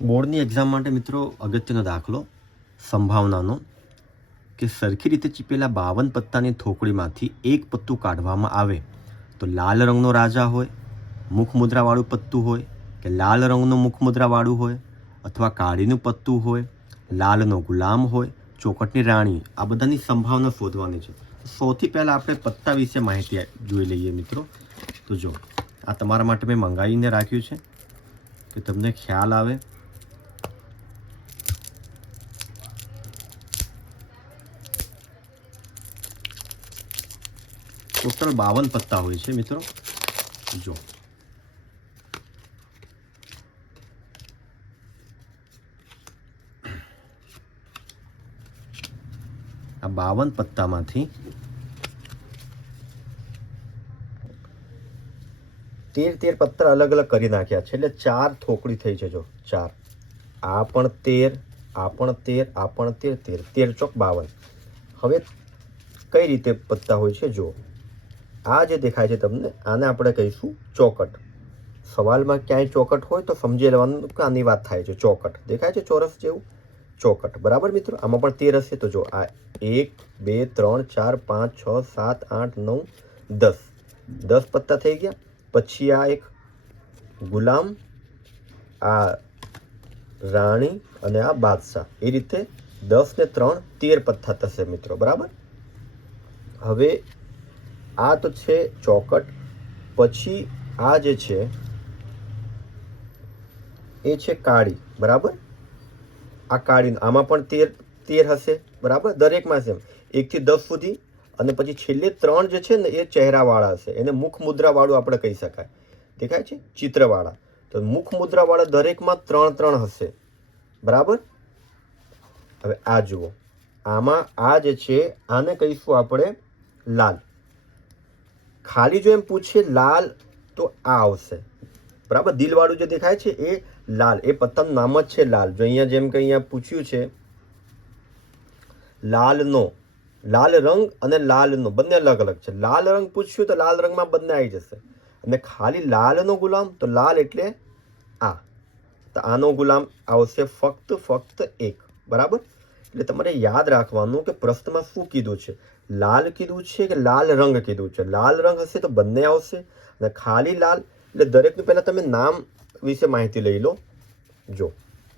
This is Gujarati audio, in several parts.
બોર્ડની એક્ઝામ માટે મિત્રો અગત્યનો દાખલો સંભાવનાનો કે સરખી રીતે ચીપેલા 52 પત્તાની થોકડીમાંથી એક પત્તું કાઢવામાં આવે તો લાલ રંગનો રાજા હોય, મુખમુદ્રાવાળું પત્તું હોય કે લાલ રંગનું મુખમુદ્રાવાળું હોય, અથવા કાળીનું પત્તું હોય, લાલનો ગુલામ હોય, ચોકટની રાણી. આ બધાની સંભાવના શોધવાની છે. સૌથી પહેલાં આપણે પત્તા વિશે માહિતી જોઈ લઈએ મિત્રો. તો જો આ તમારા માટે મેં મંગાવીને રાખ્યું છે કે તમને ખ્યાલ આવે. ટોટલ 52 પત્તા હોય છે મિત્રો. જો આ 52 પત્તામાંથી 13 પત્તા અલગ અલગ કરી નાખ્યા છે, એટલે 4 થોકડી થઈ છે. જો 4, આ પણ 13, આ પણ 13, આ પણ 13, 13 ચોક 52. હવે કઈ રીતે પત્તા હોય છે? જો આ જે દેખાય છે તમને, આને આપણે કહીશું ચોકટ. સવાલમાં ક્યાંય ચોકટ હોય તો સમજી લેવાનું કે આની વાત થાય છે. ચોકટ દેખાય છે ચોરસ જેવું, ચોકટ. બરાબર મિત્રો, આમાં પણ 13 હશે. તો જો આ 1 2 3 4 5 6 7 8 9 10, 10 પત્તા થઈ ગયા. પછી આ એક ગુલામ, આ રાણી અને આ બાદશાહ. એ રીતે 10 ને 3 13 પત્તા થશે મિત્રો. બરાબર, હવે આ તો છે ચોકટ. પછી આ જે છે એ છે કાળી. બરાબર, આ કાળી, આમાં પણ 13 હશે. બરાબર, દરેકમાં સેમ 1 થી 10 સુધી. અને પછી છેલ્લે 3 જે છે ને એ ચહેરાવાળા હશે, એને મુખ મુદ્રાવાળું આપણે કહી શકાય. દેખાય છે ચિત્રવાળા. તો મુખ મુદ્રાવાળા દરેકમાં 3 હશે. બરાબર, હવે આ જુઓ, આમાં આ જે છે આને કહીશું આપણે લાલ. ખાલી જો એમ પૂછે લાલ તો આ આવશે. બરાબર, દિલવાળું જે દેખાય છે એ લાલ, એ પત્તાનું નામ જ છે લાલ. જો અહીંયા જેમ કે અહીંયા પૂછ્યું છે લાલનો, લાલ રંગ અને લાલનો બંને અલગ અલગ છે. લાલ રંગ પૂછ્યું તો લાલ રંગમાં બંને આવી જશે. અને ખાલી લાલનો ગુલામ તો લાલ એટલે આ. તો આનો ગુલામ આવશે ફક્ત 1. બરાબર, એટલે તમારે યાદ રાખવાનું કે પ્રશ્નમાં શું કીધું છે. લાલ કીધું છે કે લાલ રંગ કીધું છે. લાલ રંગ હશે તો બંને આવશે, અને ખાલી લાલ એટલે દરેકનું પહેલાં તમે નામ વિશે માહિતી લઈ લો. જો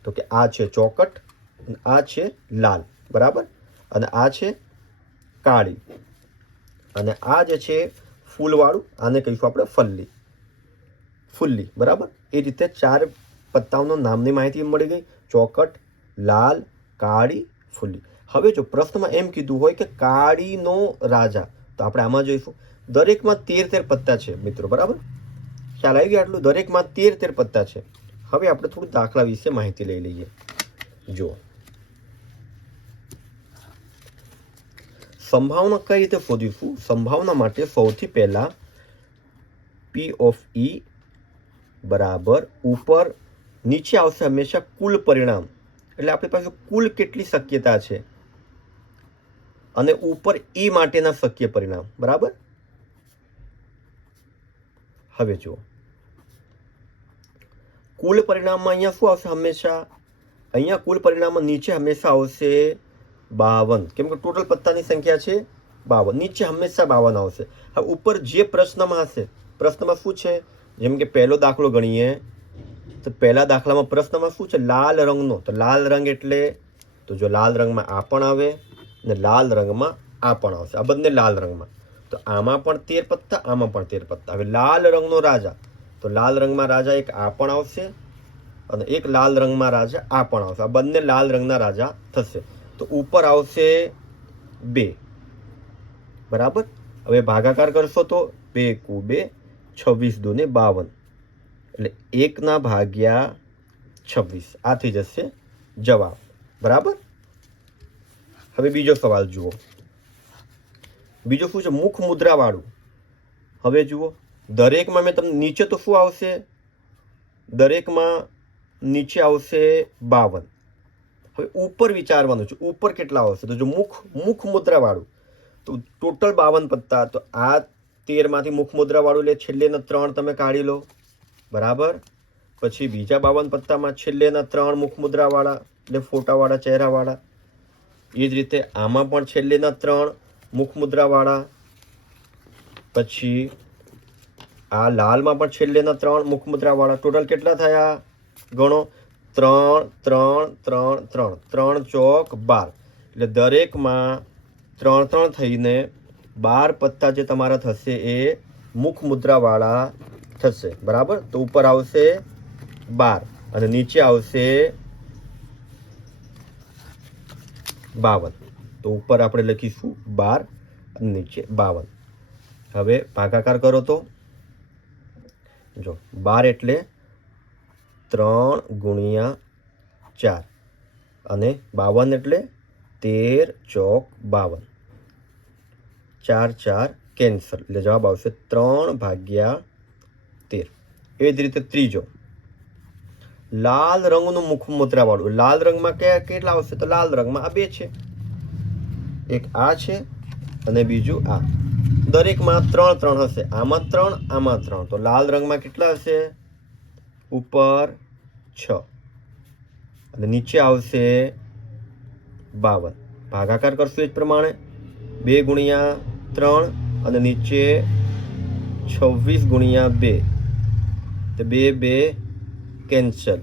તો કે આ છે ચોકટ, અને આ છે લાલ. બરાબર, અને આ છે કાળી, અને આ જે છે ફૂલવાળું, આને કહીશું આપણે ફુલ્લી. બરાબર, એ રીતે 4 પત્તાઓનો નામની માહિતી મળી ગઈ. ચોકટ, લાલ, કાળી, ફુલ્લી. હવે જો પ્રશ્નમાં એમ કીધું હોય કે કાળીનો રાજા, તો આપણે આમાં જોઈશું દરેકમાં 13 પત્તા છે મિત્રો. બરાબર, ખ્યાલ આવી ગયો આટલું? દરેકમાં 13 પત્તા છે. હવે આપણે થોડું દાખલા વિશે માહિતી લઈ લઈએ. જો સંભાવના કઈ રીતે શોધીશું? સંભાવના માટે સૌથી પહેલા P of E બરાબર ઉપર નીચે આવશે હંમેશા કુલ પરિણામ. એટલે આપણી પાસે કુલ કેટલી શક્યતા છે, અને ઉપર E માટેના શક્ય પરિણામ. બરાબર, હવે જુઓ કુલ પરિણામમાં અહીંયા શું આવશે હંમેશા? અહીંયા કુલ પરિણામમાં નીચે હંમેશા આવશે 52, કેમ કે ટોટલ પત્તાની સંખ્યા છે 52. નીચે હંમેશા 52 આવશે. હવે ઉપર જે પ્રશ્નમાં હશે, પ્રશ્નમાં શું છે? જેમ કે પહેલો દાખલો ગણીએ તો પહેલા દાખલામાં પ્રશ્નમાં શું છે? લાલ રંગનો. તો લાલ રંગ એટલે તો જો લાલ રંગમાં આ પણ આવે અને લાલ રંગમાં આ પણ આવશે. આ બંને લાલ રંગમાં. તો આમાં પણ 13 પત્તા, આમાં પણ 13 પત્તા. હવે લાલ રંગનો રાજા, તો લાલ રંગમાં રાજા એક આ પણ આવશે, અને એક લાલ રંગમાં રાજા આ પણ આવશે. આ બંને લાલ રંગના રાજા થશે. તો ઉપર આવશે 2. બરાબર, હવે ભાગાકાર કરશો તો 2 × 2 26 × 2 = 52. એટલે 1 ભાગ્યા 26 આ થઈ જશે જવાબ. બરાબર, હવે બીજો સવાલ જુઓ. બીજો શું છે? મુખ મુદ્રા વાળું. હવે જુઓ દરેકમાં મેં તમને નીચે તો શું આવશે? દરેકમાં નીચે આવશે 52. હવે ઉપર વિચારવાનું છે, ઉપર કેટલા આવશે? તો જો મુખ મુદ્રા વાળું તો ટોટલ 52 પત્તા. તો આ 13 માંથી મુખ મુદ્રા વાળું એટલે છેલ્લેના 3 તમે કાઢી લો. બરાબર, પછી બીજા 52 પત્તામાં છેલ્લેના 3 મુખ મુદ્રાવાળા એટલે ફોટાવાળા ચહેરાવાળા. એ જ રીતે આમાં પણ છેલ્લેના 3 મુખ મુદ્રાવાળા. પછી આ લાલમાં પણ છેલ્લેના 3 મુખ મુદ્રાવાળા. ટોટલ કેટલા થયા ગણો? 3 3 3 3 3 ચોક 12. એટલે દરેકમાં 3 3 થઈને 12 પત્તા જે તમારા થશે એ મુખ મુદ્રાવાળા થશે. બરાબર. તો ઉપર આવશે 12 અને નીચે આવશે 52. તો ઉપર આપણે લખીશું 12 અને નીચે 52. હવે ભાગાકાર કરો તો જો 12 એટલે 3 ગુણ્યા 4 અને 52 એટલે 13 ચોક 52. 4 4 કેન્સલ એટલે જવાબ આવશે 3/13. એ જ રીતે ત્રીજો લાલ રંગનું મુખ મુદ્રાવાળું. લાલ રંગમાં કેટલા આવશે? તો લાલ રંગમાં આ 2 છે. એક આ છે અને બીજું આ. દરેકમાં 3 3 હશે. આમાં 3 આમાં 3. તો લાલ રંગમાં કેટલા હશે? ઉપર 6 અને નીચે આવશે 52. ભાગાકાર કરશું એ જ પ્રમાણે 2 ગુણ્યા 3 અને નીચે 26 ગુણ્યા 2. તો 2 2 કેન્સલ.